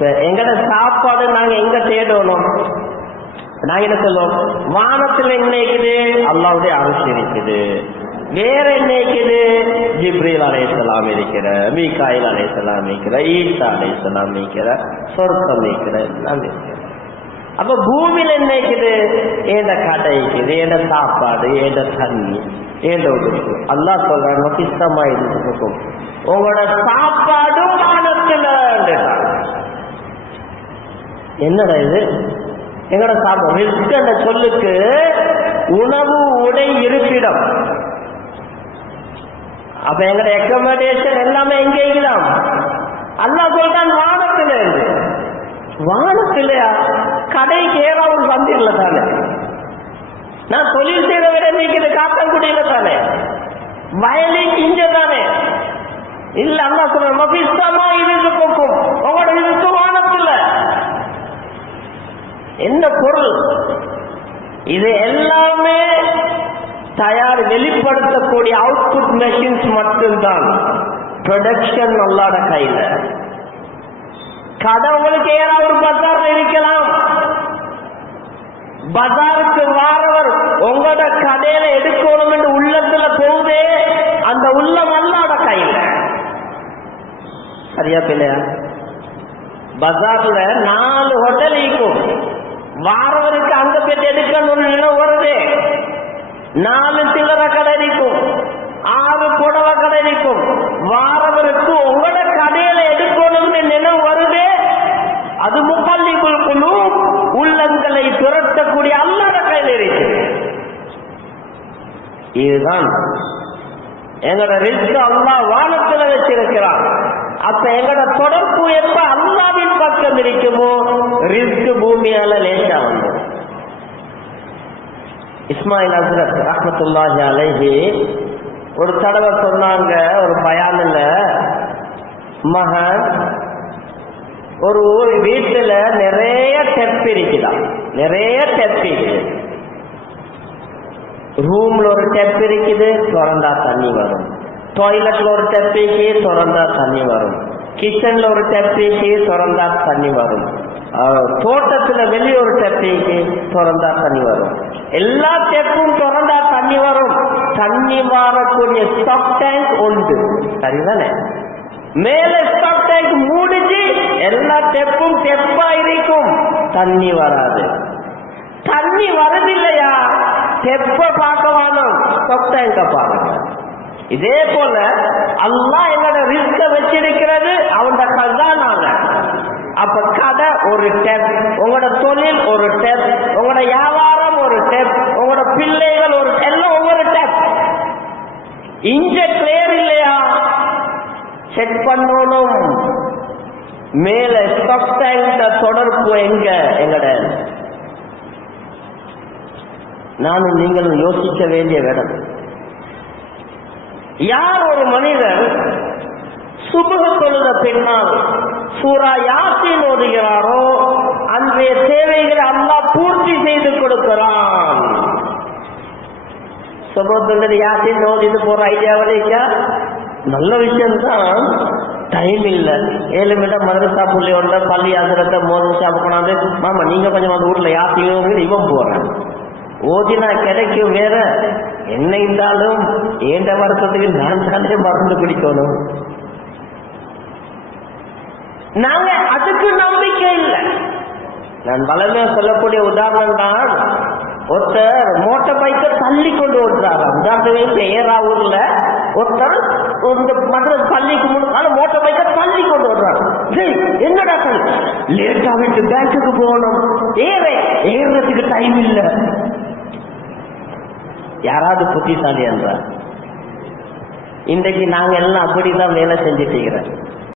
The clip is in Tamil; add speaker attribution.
Speaker 1: எங்கட சாப்பாடு நாங்க எங்க தேடணும்? நாங்க என்ன சொல்லுவோம்? வானத்துல என்ன இருக்குது? அல்லாவுடைய அரசு இருக்குது. வேற என்ன இருக்குது? ஜிப்ரீல் அலையலாம் இருக்கிற மீகாயில் அலையலாம் இருக்கிற ஈசா அலையலாம் இருக்கிற சொர்க்கம் இருக்கிற எல்லாம் இருக்கிற அப்ப பூமியில என்ன இருக்குது? ஏண்ட கடை இருக்குது ஏண்ட சாப்பாடு ஏண்ட தண்ணி ஏண்ட உடுப்பு அல்லா சொல்றாங்க கிஸ்தமா இருக்கும் உங்களோட சாப்பாடும் வானத்துல என்னடா இது? எங்கட சாப்பாடு? ரிஸ்க் என்ற சொல்லுக்கு. உணவு உடை இருப்பிடம். அப்ப எங்கட அக்கமடேஷன் எல்லாமே எங்க இருக்கலாம் அல்லாஹ் சொல்றான் வானத்துல இருந்து. வானத்திலையா கடைக்கு ஏதாவது வந்திரல தானே. நான் தொழில் செய்த விட நீங்க காத்தான்குடியில தானே. வயலின் இங்க தானே. இல்ல அண்ணா சொல்ற மபிஸ்தமா இது போக்கும் உங்களோட இது என்ன பொருள்? இது எல்லாமே தயார் வெளிப்படுத்தக்கூடிய அவுட்புட் மெஷின்ஸ் மட்டும்தான். ப்ரொடக்ஷன் நல்லாட கையில. கதை உங்களுக்கு ஏதாவது ஒரு பஜார்ல இருக்கலாம். பஜாருக்கு வாரவர் உங்களோட கடையில எடுக்கணும் என்று உள்ளத்துல போகுதே அந்த உள்ளம் அல்லாட கையில. சரியா பிள்ளையா? பஜார்ல நாலு ஹோட்டல் இருக்கும். வாரவருக்கு அங்க போய் எடுக்கணும்னு நினைவு வருது. நாலு சில்லறை கடை இருக்கும் ஆறு புடவை கடை இருக்கும் வாரவருக்கு உங்களோட கடையில எடுக்கணும்னு நினைவு வருது. அது முப்பள்ளிக்குள் குழு உள்ளங்களை துரத்தக்கூடிய அல்லாத கையில் இருக்கு. இதுதான். எங்களோட ரிஸ்க் அல்லா வானத்துல வச்சிருக்கிறான் அப்ப எங்களோட தொடர்பு எப்ப அல்லாவின் பக்கம் இருக்குமோ ரிஸ்க் பூமியால லேசா வந்து இஸ்மாயில் ஹசரத் அஹமத்துல்லாஹி அலைஹி ஒரு தடவை சொன்னாங்க ஒரு பயானில் மகன் ஒரு வீட்டில் வீட்டுல நிறைய டெப் இருக்குதான் நிறைய டெப் ரூம்ல ஒரு டெப் இருக்குது திறந்தா தண்ணி வரும். டாய்லெட்ல ஒரு டெப் திறந்தா தண்ணி வரும். கிச்சன்ல ஒரு டெப்பிக்கு திறந்தா தண்ணி வரும். தோட்டத்துல வெளியே ஒரு டெப்பைக்கு திறந்தா தண்ணி வரும். எல்லா டெப்பும் திறந்தா தண்ணி வரும். தண்ணி வரக்கூடிய ஸ்டாக் டேங்க் உண்டு. சரிதானே? மேல ஸ்டாக் டேங்க் மூடிச்சு எல்லா டெப்பும் டெப்பா இருக்கும். தண்ணி வராது. தண்ணி வரதில்லையா டெப்ப பார்க்க வேணும். ஸ்டாக் டேங்க பாருங்க. இதே போல அல்லா என்னோட ரிஸ்க வச்சிருக்கிறது. அவனோட கசானால. அப்ப கடை ஒரு டெப் உங்களோட தொழில் ஒரு டெப் உங்களோட வியாபாரம் ஒரு டெப் உங்களோட பிள்ளைகள் ஒரு எல்லாம் ஒவ்வொரு டெப் இங்க கிளியர் இல்லையா? செக் பண்ணணும். மேல ஸ்டாக் தொடர்பு எங்க? எங்கட? நானும் நீங்களும் யோசிக்க வேண்டிய இடம். யார் ஒரு மனிதன் சுபக தொழுத பின்னால்? சூறா யார்? ஓதுகிறாரோ அன்றைய தேவைகளை அல்லாஹ் பூர்த்தி செய்து கொடுக்கிறான். சுபத்துள்ளது யாசின் ஓதிட்டு போற ஐடியாவில் இருக்கா? நல்ல விஷயம்தான். டைம் இல்ல. ஏழு மீட்டர் மதரசா புள்ளி ஒன்ற பள்ளி ஆசிரத்தை மோதல் ஷாப் கொண்டாந்து மாமா நீங்க கொஞ்சம் அந்த ஊர்ல யாத்தியும் இவன் போறேன் ஓதினா கிடைக்கும் வேற. என்ன இருந்தாலும் ஏண்ட வருஷத்துக்கு நான் தானே மருந்து பிடிக்கணும்? நாங்க அதுக்கு நம்பிக்கை இல்லை. நான் வளமே சொல்லக்கூடிய உதாரணம் தான் ஒருத்தர் மோட்டர் பைக்கை தள்ளி கொண்டு ஓட்டுறாரு. உதாரணத்துக்கு ஏறாவூர்ல ஒருத்தர் இந்த மற்ற பள்ளிக்கு முன்னால மோட்டர் பைக்கை தள்ளி கொண்டு வர்றாரு என்னடா தள்ளி? லேட்டா விட்டு பேங்க்குக்கு போகணும். ஏற ஏறுறதுக்கு டைம் இல்லை. யாராவது புத்திசாலி என்றார் இன்றைக்கு நாங்க எல்லாம் அப்படிதான் வேலை செஞ்சுட்டு இருக்கிறோம்.